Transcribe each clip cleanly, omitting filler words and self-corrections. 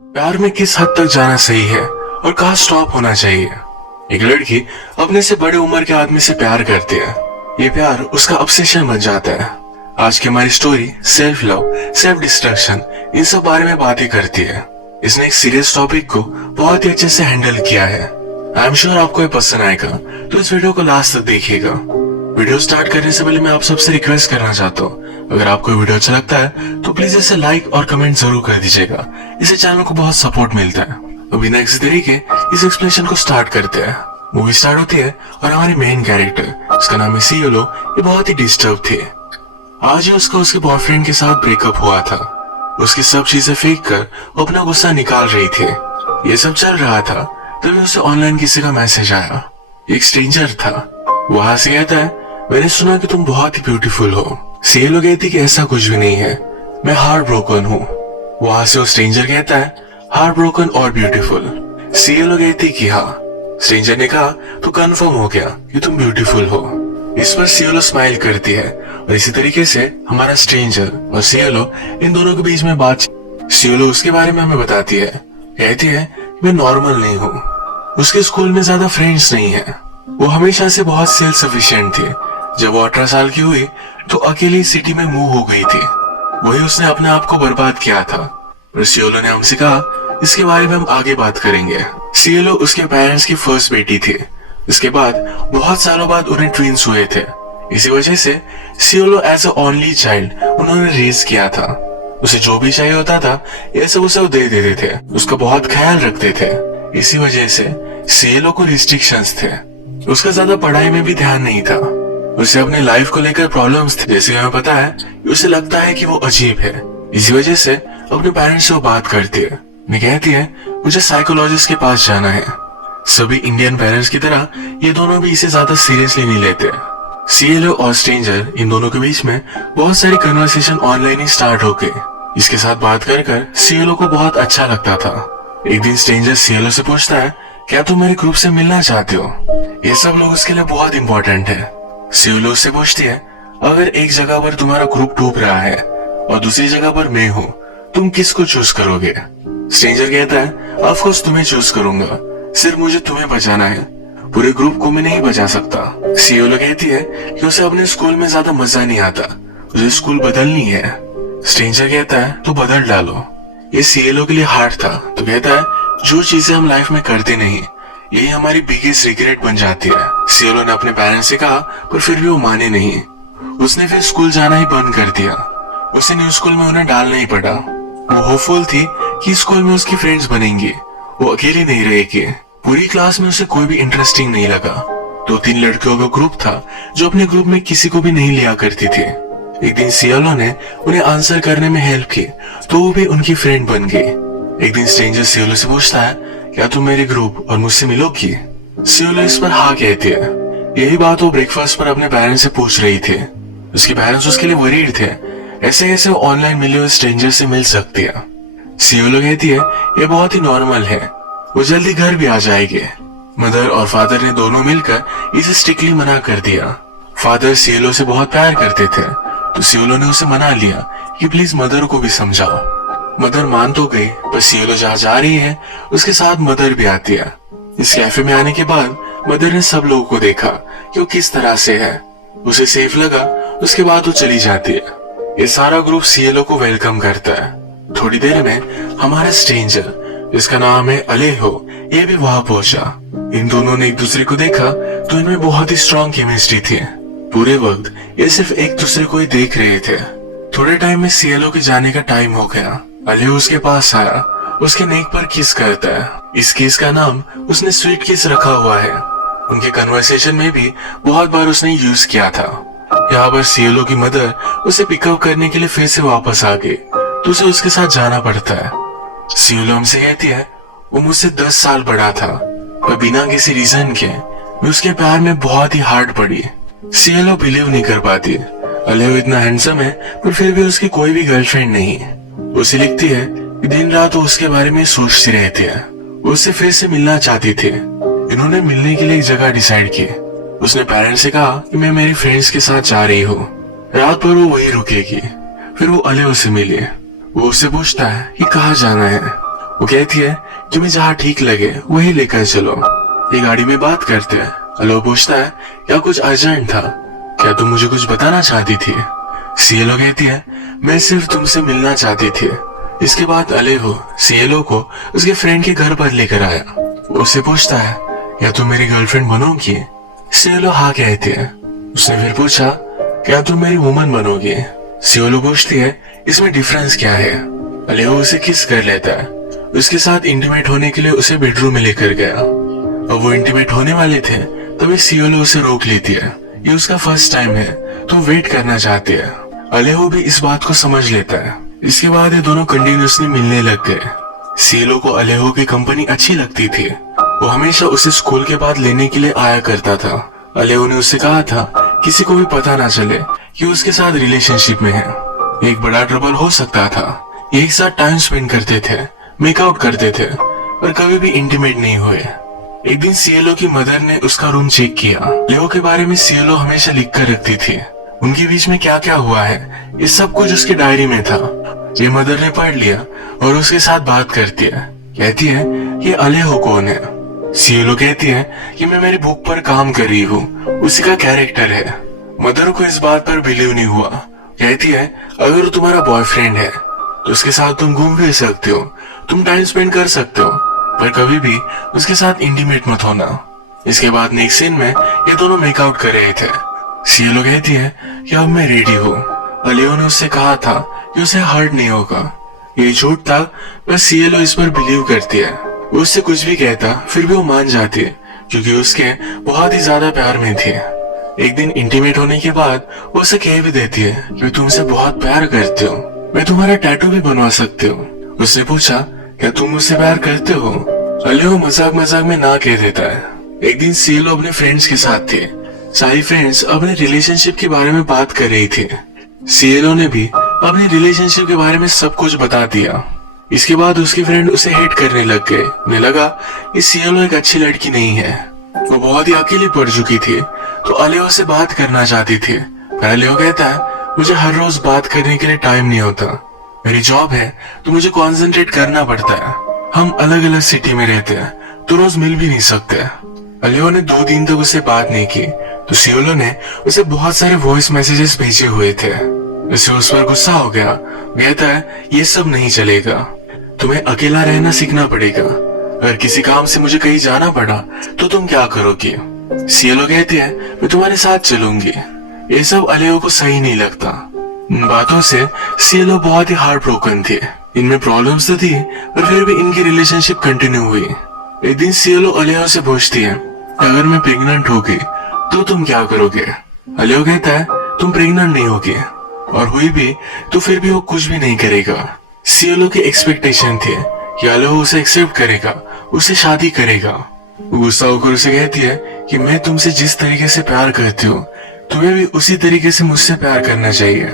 प्यार में किस हद तक जाना सही है और कहाँ स्टॉप होना चाहिए। एक लड़की अपने से बड़े उम्र के आदमी से प्यार करती है। ये प्यार उसका ऑब्सेशन बन जाता है। आज की हमारी story self love, self destruction, इन सब बारे में बातें करती है। इसने एक सीरियस टॉपिक को बहुत ही अच्छे से हैंडल किया है। आई एम श्योर आपको ये पसंद आएगा, तो इस वीडियो को लास्ट तक देखिएगा। वीडियो स्टार्ट करने से पहले मैं आप सबसे रिक्वेस्ट करना चाहता हूँ, अगर आपको वीडियो अच्छा लगता है तो प्लीज इसे लाइक और कमेंट जरूर कर दीजिएगा। इससे चैनल को बहुत सपोर्ट मिलता है। तो बिना किसी तरीके इस एक्सप्लेनेशन को स्टार्ट करते हैं। मूवी स्टार्ट होती है और हमारी मेन कैरेक्टर, उसका नाम है सियोलो, ये बहुत ही डिस्टर्ब थी। आज ही उसका उसके बॉयफ्रेंड के साथ ब्रेकअप हुआ था। उसकी सब चीजें फेंक कर वो अपना गुस्सा निकाल रही थी। ये सब चल रहा था तभी उसे ऑनलाइन किसी का मैसेज आया। एक स्ट्रेंजर था। वहां से कहता है, मैंने सुना कि तुम बहुत ही ब्यूटीफुल हो। सियोलो कहती कि ऐसा कुछ भी नहीं है, मैं हार्ट ब्रोकन हूँ। वहां से वो स्ट्रेंजर कहता है, हार्ट ब्रोकन और ब्यूटीफुल। सियोलो कहती कि हाँ। स्ट्रेंजर ने कहा, तो कंफर्म हो गया कि तुम ब्यूटीफुल हो। इस पर सियोलो स्माइल करती है और इसी तरीके से हमारा स्ट्रेंजर और सियोलो इन दोनों के बीच में बात। सियोलो उसके बारे में हमें बताती है। कहती है कि मैं नॉर्मल नहीं हूँ। उसके स्कूल में ज्यादा फ्रेंड्स नहीं है। वो हमेशा से बहुत सेल्फ सफिशिएंट थी। जब वो 18 साल की हुई तो अकेली सिटी में मूव हो गई थी। वही उसने अपने आप को बर्बाद किया था। और सियोलो ने हमसे कहा, इसके बारे में हम आगे बात करेंगे। सियोलो उसके पेरेंट्स की फर्स्ट बेटी थी। इसके बाद बहुत सालों बाद उन्हें ट्विंस हुए थे। इसी वजह से सियोलो एज अ ओनली चाइल्ड उन्होंने रेज किया था। उसे जो भी चाहिए होता था ये सब उसे वो दे देते थे। उसका बहुत ख्याल रखते थे। इसी वजह से सियोलो को रिस्ट्रिक्शंस थे। उसका ज्यादा पढ़ाई में भी ध्यान नहीं था। उसे अपने लाइफ को लेकर प्रॉब्लम्स थे। जैसे हमें पता है, उसे लगता है कि वो अजीब है। इसी वजह से अपने पेरेंट्स से वो बात करती है। मैं कहती है, मुझे साइकोलॉजिस्ट के पास जाना है। सभी इंडियन पेरेंट्स की तरह ये दोनों भी इसे ज्यादा सीरियसली नहीं लेते। सियोलो और स्ट्रेंजर इन दोनों के बीच में बहुत सारी कन्वर्सेशन ऑनलाइन ही स्टार्ट हो गई। इसके साथ बात कर कर सियोलो को बहुत अच्छा लगता था। एक दिन स्ट्रेंजर सियोलो से पूछता है, क्या तुम मेरे ग्रुप से मिलना चाहते हो? ये सब लोग उसके लिए बहुत इंपॉर्टेंट है। सियोलो से पूछती है, अगर एक जगह पर तुम्हारा ग्रुप डूब रहा है और दूसरी जगह पर मैं हूँ, तुम किसको चूज करोगे? स्ट्रेंजर कहता है, ऑफ कोर्स तुम्हें चूज करूंगा, सिर्फ मुझे तुम्हें बचाना है, पूरे ग्रुप को मैं नहीं बचा सकता। सियोलो कहती है कि उसे अपने स्कूल में ज्यादा मजा नहीं आता, उसे स्कूल बदलनी है। स्ट्रेंजर कहता है, तो बदल डालो। ये सियोलो के लिए हार्ड था, तो कहता है, जो चीजें हम लाइफ में करते नहीं यही हमारी बिगेस्ट रिग्रेट बन जाती है। सियोलो ने अपने पेरेंट्स से कहा, पर फिर भी वो माने नहीं। उसने फिर स्कूल जाना ही बंद कर दिया। उसे न्यू स्कूल में उन्हें डालना ही पड़ा। वो होपफुल थी कि स्कूल में उसकी फ्रेंड्स बनेंगी, वो अकेली नहीं रहेगी। पूरी क्लास में उसे कोई भी इंटरेस्टिंग नहीं लगा। 2-3 लड़कियों का ग्रुप था जो अपने ग्रुप में किसी को भी नहीं लिया करती थी। एक दिन सियोलो ने उन्हें आंसर करने में हेल्प की, तो वो भी उनकी फ्रेंड बन गई। एक दिन स्ट्रेंजर सियोलो से पूछता है, क्या तुम मेरे ग्रुप और मुझसे मिलोगी? सियोलो इस पर हाँ कहती है। यही बात वो ब्रेकफास्ट पर अपने पेरेंट्स से पूछ रही थी। उसके पेरेंट्स उसके लिए वरीड थे, ऐसे कैसे वो ऑनलाइन मिले हुए स्ट्रेंजर से मिल सकती है। सियोलो कहती है, ये बहुत ही नॉर्मल है, वो जल्दी घर भी आ जाएगी। मदर और फादर ने दोनों मिलकर इसे स्ट्रिक्टली मना कर दिया। फादर सियोलो से बहुत प्यार करते थे, तो सियोलो ने उसे मना लिया कि प्लीज मदर को भी समझाओ। मदर मान तो गई, पर सियोलो जहाँ जा रही है उसके साथ मदर भी आती है। इस कैफे में आने के बाद मदर ने सब लोगों को देखा कि वो किस तरह से है। उसे सेफ लगा, उसके बाद वो चली जाती है। ये सारा ग्रुप सियोलो को वेलकम करता है। थोड़ी देर में हमारा स्ट्रेंजर, जिसका नाम है अलेहो, ये भी वहां पहुंचा। इन दोनों ने एक दूसरे को देखा तो इनमें बहुत ही स्ट्रॉन्ग केमिस्ट्री थी। पूरे वक्त ये सिर्फ एक दूसरे को ही देख रहे थे। थोड़े टाइम में सियोलो के जाने का टाइम हो गया। अलेहो उसके पास आया, उसके नेक पर किस करता है। इस किस का नाम उसने स्वीट किस रखा हुआ है। उनके कन्वर्सेशन में भी बहुत बार उसने यूज किया था। यहाँ पर सियोलो की मदर उसे पिकअप करने के लिए फिर से वापस आ गई, तो उसे उसके साथ जाना पड़ता है। सियोलो हमसे कहती है, वो मुझसे 10 साल बड़ा था, पर बिना किसी रीजन के मैं उसके प्यार में बहुत ही हार्ड पड़ी। सियोलो बिलीव नहीं कर पाती। अलेहो इतना हैंडसम है, पर फिर भी उसकी कोई भी गर्लफ्रेंड नहीं। उसे लिखती है कि दिन रात वो उसके बारे में सोचती रहती है। वो उससे फिर से मिलना चाहती थी। इन्होंने मिलने के लिए एक जगह डिसाइड की। उसने पेरेंट्स से कहा कि मैं मेरी फ्रेंड्स के साथ जा रही हूँ, रात भर वो वही रुकेगी। फिर वो अलेहो से मिली। वो उससे पूछता है कि कहाँ जाना है। वो कहती है तुम्हें जहाँ ठीक लगे वही लेकर चलो। ये गाड़ी में बात करते हैं। अलेहो पूछता है क्या कुछ अर्जेंट था, क्या तुम मुझे कुछ बताना चाहती थी? सीएलओ कहती है मैं सिर्फ तुमसे मिलना चाहती थी। इसके बाद अलेहो सीएलओ को उसके फ्रेंड के घर पर लेकर आया। वो उससे पूछता है क्या तुम मेरी गर्लफ्रेंड बनोगी? सीएलओ हाँ कहती है। उसने फिर पूछा क्या तुम मेरी वुमन बनोगी? सीएलओ पूछती है इसमें डिफरेंस क्या है? अलेहो उसे किस कर लेता है। उसके साथ इंटीमेट होने के लिए उसे बेडरूम में लेकर गया। अब वो इंटीमेट होने वाले थे तभी सीएलओ उसे रोक लेती है। ये उसका फर्स्ट टाइम है तो वेट करना चाहती है। अलेहो भी इस बात को समझ लेता है। इसके बाद ये दोनों कंटिन्यूअसली मिलने लग गए। सीएलओ को अलेहो की कंपनी अच्छी लगती थी। वो हमेशा उसे स्कूल के बाद लेने के लिए आया करता था। अलेहो ने उससे कहा था किसी को भी पता ना चले कि उसके साथ रिलेशनशिप में है। एक बड़ा ट्रबल हो सकता था। ये एक साथ टाइम स्पेंड करते थे, मेकआउट करते थे, पर कभी भी इंटीमेट नहीं हुए। एक दिन सीएलओ की मदर ने उसका रूम चेक किया। लेओ के बारे में सीएलओ हमेशा लिख कर रखती थी। उनके बीच में क्या क्या हुआ है ये सब कुछ उसकी डायरी में था। ये मदर ने पढ़ लिया और उसके साथ बात करती है। कहती है ये अलेहो कौन है? सीएलओ कहती है कि मैं मेरी बुक पर काम कर रही हूँ, उसी का कैरेक्टर है। मदर को इस बात पर बिलीव नहीं हुआ। कहती है अगर तुम्हारा बॉयफ्रेंड है तो उसके साथ तुम घूम फिर सकते हो, तुम टाइम स्पेंड कर सकते हो, पर कभी भी उसके साथ इंटीमेट मत होना। इसके बाद नेक्स्ट सीन में ये दोनों मेकआउट कर रहे थे। सीएलओ कहती है कि अब मैं रेडी हूँ। अलेहो ने उससे कहा था कि उसे हर्ट नहीं होगा। ये झूठ था पर सीएलओ इस पर बिलीव करती है। वो उससे कुछ भी कहता फिर भी वो मान जाती है क्योंकि उसके बहुत ही ज्यादा प्यार में थी। एक दिन इंटीमेट होने के बाद वो उसे कह भी देती है कि तुमसे बहुत प्यार करते हो, मैं तुम्हारा टैटू भी बनवा सकती हूँ। उसने पूछा क्या तुम मुझसे प्यार करते हो? अलेहो मजाक मजाक में ना कह देता है। एक दिन सीएलओ अपने फ्रेंड्स के साथ थे। सारी फ्रेंड्स अपने रिलेशनशिप के बारे में बात कर रही थी। सीएलओ ने भी अपने रिलेशनशिप के बारे में सब कुछ बता दिया। इसके बाद उसके फ्रेंड उसे हेट करने लग गए। उन्हें लगा कि सीएलओ एक अच्छी लड़की नहीं है। वो बहुत ही अकेली पड़ चुकी थी तो अलेहो से बात करना चाहती थी, पर अलेहो कहता है मुझे हर रोज बात करने के लिए टाइम नहीं होता, मेरी जॉब है तो मुझे कॉन्सेंट्रेट करना पड़ता है। हम अलग अलग सिटी में रहते हैं तो रोज मिल भी नहीं सकते। अलेहो ने 2 दिन तक उससे बात नहीं की तो सीएलओ ने उसे बहुत सारे वॉइस मैसेजेस भेजे हुए थे। उसे उस पर गुस्सा हो गया। कहता है ये सब नहीं चलेगा, तुम्हें अकेला रहना सीखना पड़ेगा। अगर किसी काम से मुझे कहीं जाना पड़ा तो तुम क्या करोगी? सीएलओ कहती है मैं तुम्हारे साथ चलूंगी। ये सब अलेहो को सही नहीं लगता। इन बातों से सीएलओ बहुत ही हार्ट ब्रोकन थे। इनमें प्रॉब्लम्स तो थी पर फिर भी इनकी रिलेशनशिप कंटिन्यू हुई। एक दिन सीएलओ अलेहो से पूछती है अगर मैं प्रेग्नेंट होगी तो तुम क्या करोगे? अलेहो कहता है तुम प्रेग्नेंट नहीं होगी और हुई भी तो फिर भी वो कुछ भी नहीं करेगा। सीएलओ की एक्सपेक्टेशन थी कि अलेहो उसे एक्सेप्ट करेगा, उसे शादी करेगा। वो गुस्सा होकर उसे कहती है कि मैं तुमसे जिस तरीके से प्यार करती हूँ तुम्हें भी उसी तरीके से मुझसे प्यार करना चाहिए।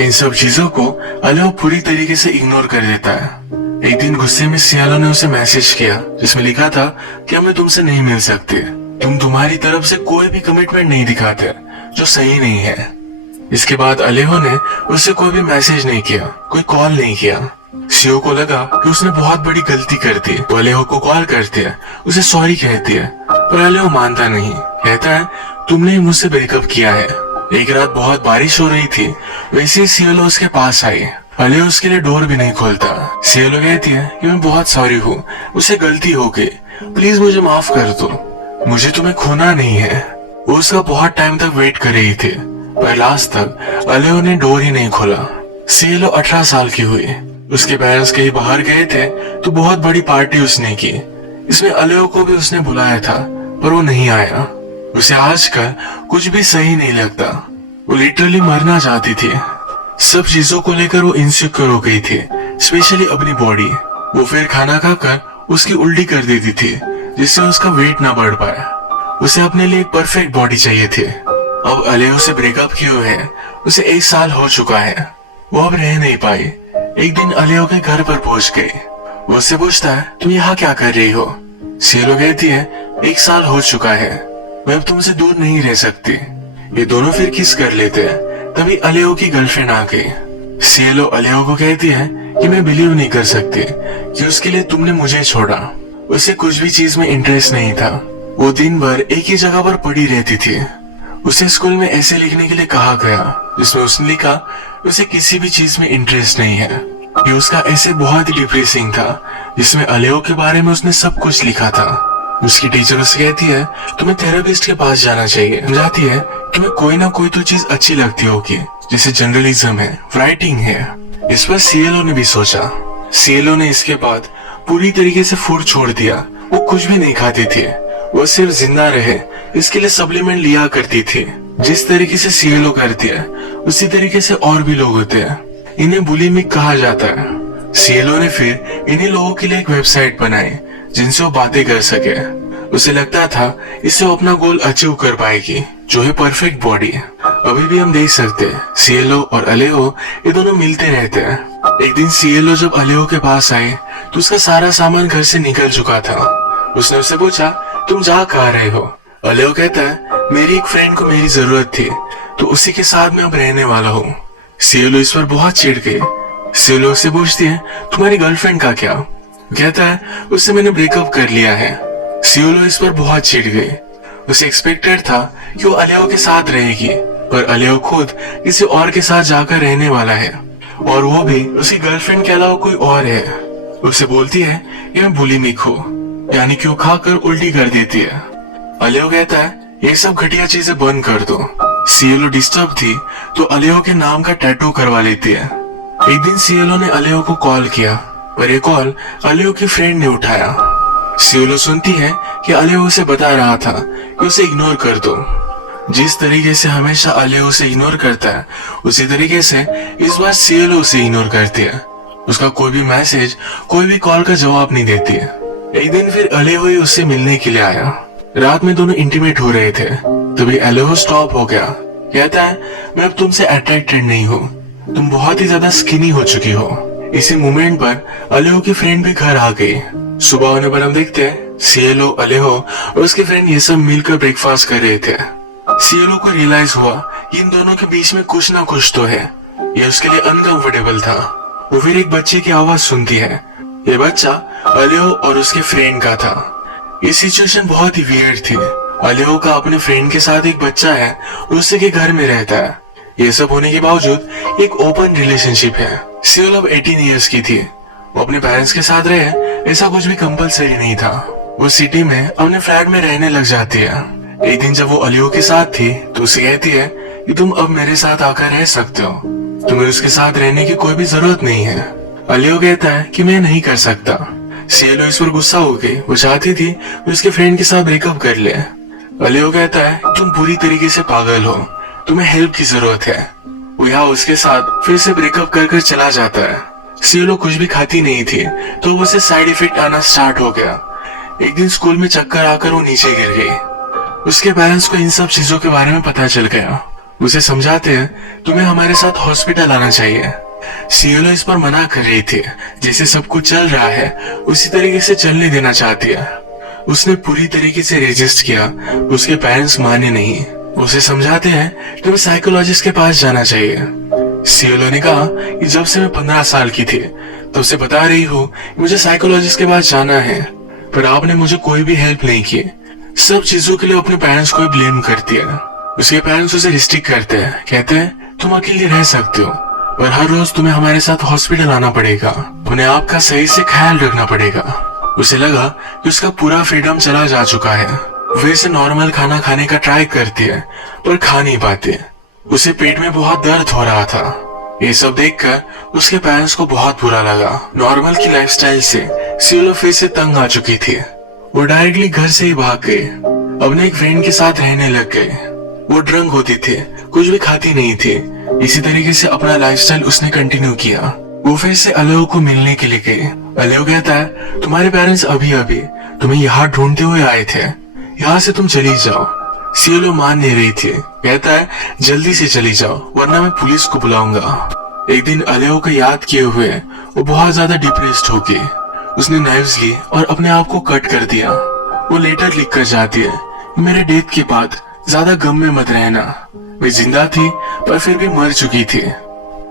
इन सब चीजों को अलेहो पूरी तरीके से इग्नोर कर देता है। एक दिन गुस्से में सीएलओ ने उसे मैसेज किया जिसमें लिखा था कि मैं तुमसे नहीं मिल सकती, तुम तुम्हारी तरफ से कोई भी कमिटमेंट नहीं दिखाते जो सही नहीं है। इसके बाद अलेहो ने उससे कोई भी मैसेज नहीं किया, कोई कॉल नहीं किया। सीओ को लगा कि उसने बहुत बड़ी गलती कर दी। वो अलेहो को कॉल करती है, उसे सॉरी कहती है, पर अलेहो मानता नहीं। कहता है तुमने मुझसे ब्रेकअप किया है। एक रात बहुत बारिश हो रही थी, वैसे ही सीएलओ उसके पास आई। अलेहो उसके लिए डोर भी नहीं खोलता। सीएलओ कहती है कि मैं बहुत सॉरी हूँ, उससे गलती हो गई, प्लीज मुझे माफ कर दो, मुझे तुम्हें खोना नहीं है। वो उसका बहुत टाइम तक वेट कर रही थी पर लास्ट तक अलेहो ने डोर ही नहीं खोला। सीएलओ 18 साल की हुई। उसके पेरेंट्स कहीं बाहर गए थे तो बहुत बड़ी पार्टी उसने की। इसमें अलेहो को भी उसने बुलाया था पर वो नहीं आया। उसे आजकल कुछ भी सही नहीं लगता। वो लिटरली मरना चाहती थी। सब चीजों को लेकर वो इनसिक्योर हो गई थी, स्पेशली अपनी बॉडी। वो फिर खाना खाकर उसकी उल्टी कर देती थी जिससे उसका वेट ना बढ़ पाए। उसे अपने लिए एक परफेक्ट बॉडी चाहिए थी। अब अलेहो से ब्रेकअप किए हुए उसे 1 साल हो चुका है। वो अब रह नहीं पाई। एक दिन अलेहो के घर पर पहुंच गई। वो उससे पूछता है तुम यहाँ क्या कर रही हो? सीएलओ कहती है 1 साल हो चुका है, मैं अब तुमसे दूर नहीं रह सकती। ये दोनों फिर किस कर लेते हैं। तभी अलेहो की गर्लफ्रेंड आ गई। सीएलओ अलेहो को कहती है कि मैं बिलीव नहीं कर सकती कि उसके लिए तुमने मुझे छोड़ा। उसे कुछ भी चीज में इंटरेस्ट नहीं था। वो दिन भर एक ही जगह पर पड़ी रहती थी। उसे स्कूल में ऐसे लिखने के लिए कहा गया जिसमें उसने लिखा उसे किसी भी चीज में इंटरेस्ट नहीं है। ये उसका ऐसे बहुत ही डिप्रेसिंग था जिसमें अलेओ के बारे में उसने सब कुछ लिखा था। उसकी टीचर उसे कहती है तुम्हें थेरेपिस्ट के पास जाना चाहिए। समझाती है तुम्हें कोई ना कोई तो चीज अच्छी लगती होगी, जैसे जर्नलिज्म है, राइटिंग है। इस पर सीएलओ ने भी सोचा। सीएलओ ने इसके बाद पूरी तरीके से फूड छोड़ दिया। वो कुछ भी नहीं खाती थी, वो सिर्फ जिंदा रहे इसके लिए सप्लीमेंट लिया करती थी। जिस तरीके से सीएलओ करती है उसी तरीके से और भी लोग होते हैं। इन्हें बुलिमिक कहा जाता है। सीएलओ ने फिर इन्हीं लोगों के लिए एक वेबसाइट बनाई जिनसे वो बातें कर सके। उसे लगता था इससे वो अपना गोल अचीव कर पाएगी, जो है परफेक्ट बॉडी। अभी भी हम देख सकते हैं सीएलओ और अलेओ ये दोनों मिलते रहते हैं। एक दिन सीएलओ जब अलेओ के पास आए तो उसका सारा सामान घर से निकल चुका था। उसने उससे पूछा तुम जा कहाँ रहे हो? अलेओ कहता है मेरी एक फ्रेंड को मेरी जरूरत थी तो उसी के साथ मैं अब रहने वाला हूँ। सीएलओ इस पर बहुत चिढ़ गई। सीएलओ से पूछती है तुम्हारी गर्लफ्रेंड का क्या? कहता है उससे मैंने ब्रेकअप कर लिया है। सीएलओ इस पर बहुत चिढ़ गई। उसे एक्सपेक्टेड था कि वो अलेओ के साथ रहेगी, पर अलेओ खुद किसी और के साथ जाकर रहने वाला है, और वो भी उसकी गर्लफ्रेंड के अलावा कोई और है। उसे बोलती है कि मैं बुलिमिक हूँ, यानी कि वो खाकर उल्टी कर देती है। अलेओ कहता है ये सब घटिया चीजें बंद कर दो। सीएलओ डिस्टर्ब थी तो अलेओ के नाम का टैटू करवा लेती है। एक दिन सीएलओ ने अलेओ को कॉल किया, पर ये कॉल अलेओ की फ्रेंड ने उठाया। सीएलओ सुनती है कि अलेओ उसे बता रहा था कि उसे इग्नोर कर दो। जिस तरीके से हमेशा अलेओ उसे इग्नोर करता है उसी तरीके से इस बार सीएलओ उसे इग्नोर करती है। उसका कोई भी मैसेज, कोई भी कॉल का जवाब नहीं देती है। एक दिन फिर अलेओ ही उससे मिलने के लिए आया। रात में दोनों इंटीमेट हो रहे थे, तभी अलेओ स्टॉप हो गया। कहता है मैं अब तुमसे अट्रैक्टेड नहीं हूँ, तुम बहुत ही ज्यादा स्किनी हो चुकी हो। इसी मोमेंट पर अलेओ की फ्रेंड भी घर आ गई। सुबह होने पर हम देखते हैं सीएलओ, अलेओ और उसके फ्रेंड ये सब मिलकर ब्रेकफास्ट कर रहे थे। सीएलओ को रियलाइज हुआ कि इन दोनों के बीच में कुछ ना कुछ तो है। ये उसके लिए अनकंफर्टेबल था। वो फिर एक बच्चे की आवाज सुनती है। ये बच्चा अलेओ और उसके फ्रेंड का था। ये सिचुएशन बहुत ही वियर्ड थी। अलेओ का अपने फ्रेंड के साथ एक बच्चा है और उसी के घर में रहता है। ये सब होने के बावजूद एक ओपन रिलेशनशिप है। सीएलओ अब 18 इयर्स की थी। वो अपने पेरेंट्स के साथ रहे, ऐसा कुछ भी कंपलसरी नहीं था। वो सिटी में अपने फ्लैट में रहने लग जाती है। एक दिन जब वो अलेओ के साथ थी तो उसे कहती है कि तुम अब मेरे साथ आकर रह सकते हो, तुम्हें उसके साथ रहने की कोई भी जरूरत नहीं है। अलेओ कहता है कि मैं नहीं कर सकता। सीएलओ इस पर गुस्सा हो गई। वो चाहती थी वो उसके फ्रेंड के साथ ब्रेकअप कर ले। अलेओ कहता है तुम पूरी तरीके से पागल हो, तुम्हें हेल्प की जरूरत है। वो यहाँ उसके साथ फिर से ब्रेकअप कर चला जाता है। सीएलओ कुछ भी खाती नहीं थी तो उसे साइड इफेक्ट आना स्टार्ट हो गया। एक दिन स्कूल में चक्कर आकर वो नीचे गिर गई। उसके पेरेंट्स को इन सब चीजों के बारे में पता चल गया। उसे समझाते हैं तुम्हें हमारे साथ हॉस्पिटल आना चाहिए। सीएलओ इस पर मना कर रही थी। जैसे सब कुछ चल रहा है उसी तरीके से चलने देना चाहती है। उसने पूरी तरीके से रेजिस्ट किया, उसके पेरेंट्स माने नहीं। उसे समझाते हैं तुम्हें साइकोलॉजिस्ट के पास जाना चाहिए। सीएलओ ने कहा कि जब से मैं 15 साल की थी तब से बता रही हूँ मुझे साइकोलॉजिस्ट के पास जाना है, पर आपने मुझे कोई भी हेल्प नहीं की। सब चीजों के लिए अपने पेरेंट्स को ब्लेम करती है। उसके पेरेंट्स उसे रिस्ट्रिक्ट करते हैं, कहते हैं तुम अकेले रह सकते हो और हर रोज तुम्हें हमारे साथ हॉस्पिटल आना पड़ेगा, उन्हें आपका सही से ख्याल रखना पड़ेगा। उसे लगा कि उसका पूरा फ्रीडम चला जा चुका है। वे से नॉर्मल खाना खाने का ट्राई करती है पर खा नहीं पाती। उसे पेट में बहुत दर्द हो रहा था। ये सब देखकर उसके पेरेंट्स को बहुत बुरा लगा। नॉर्मल की लाइफस्टाइल से सीएलओ फिर से तंग आ चुकी थी। वो डायरेक्टली घर से ही भाग गई, अपने एक फ्रेंड के साथ रहने लग गए। वो ड्रंक होती थी, कुछ भी खाती नहीं थी। इसी तरीके से अपना लाइफस्टाइल उसने कंटिन्यू किया। वो फिर से अलेओ को मिलने के लिए गई। अलेओ कहता है तुम्हारे पेरेंट्स अभी अभी तुम्हें यहाँ ढूंढते हुए आए थे, यहाँ से तुम चली जाओ। सीएलओ मान नहीं रही थी। कहता है जल्दी से चली जाओ वरना मैं पुलिस को बुलाऊंगा। एक दिन अलेओ को याद किए हुए वो बहुत ज्यादा डिप्रेस्ड हो गई। उसने नाइव्स ली और अपने आप को कट कर दिया। वो लेटर लिख कर जाती है मेरे डेथ के बाद ज्यादा गम में मत रहना। वे जिंदा थी पर फिर भी मर चुकी थी।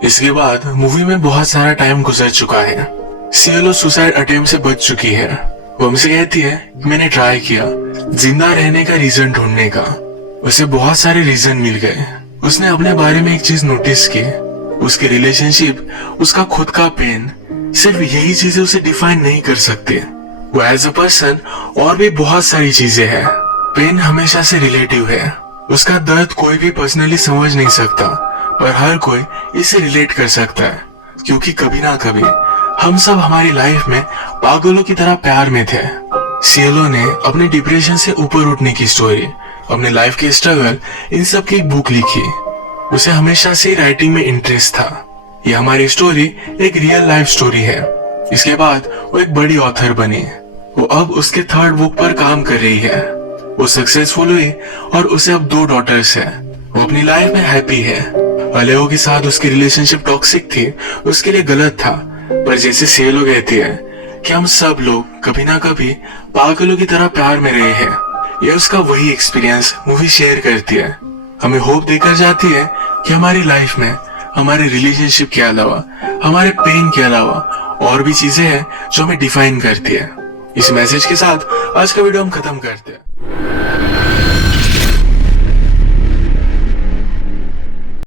इसके बाद मूवी में बहुत सारा टाइम गुजर चुका है। सियलो सुसाइड अटेम्प्ट से बच चुकी है। वो हमसे कहती है मैंने ट्राई किया जिंदा रहने का रीजन ढूंढने का। उसे बहुत सारे रीजन मिल गए। उसने अपने बारे में एक चीज नोटिस की, उसकी रिलेशनशिप, उसका खुद का पेन, सिर्फ यही चीजें उसे डिफाइन नहीं कर सकते। वो एज अ पर्सन और भी बहुत सारी चीजें हैं। पेन हमेशा से रिलेटिव है। उसका दर्द कोई भी पर्सनली समझ नहीं सकता, पर हर कोई इससे रिलेट कर सकता है, क्योंकि कभी ना कभी हम सब हमारी लाइफ में पागलों की तरह प्यार में थे। सियलो ने अपने डिप्रेशन से ऊपर उठने की स्टोरी, अपने लाइफ के स्ट्रगल, इन सब की एक बुक लिखी। उसे हमेशा से राइटिंग में इंटरेस्ट था। यह हमारी स्टोरी एक रियल लाइफ स्टोरी है। इसके बाद वो एक बड़ी ऑथर बनी। वो अब उसके 3rd बुक पर काम कर रही है। वो सक्सेसफुल हुई और उसे अब 2 डॉटर्स है। वो अपनी लाइफ में हैप्पी है। अलेओ के साथ उसकी रिलेशनशिप टॉक्सिक थी, उसके लिए गलत था, पर जैसे सियलो कहती है कि हम सब लोग कभी ना कभी पागलों की तरह प्यार में रहे हैं। यह उसका वही एक्सपीरियंस मूवी शेयर करती है। हमें होप देकर जाती है कि हमारी लाइफ में हमारे रिलेशनशिप के अलावा, हमारे पेन के अलावा और भी चीजें हैं जो हमें डिफाइन करती है। इस मैसेज के साथ आज का वीडियो हम खत्म करते हैं।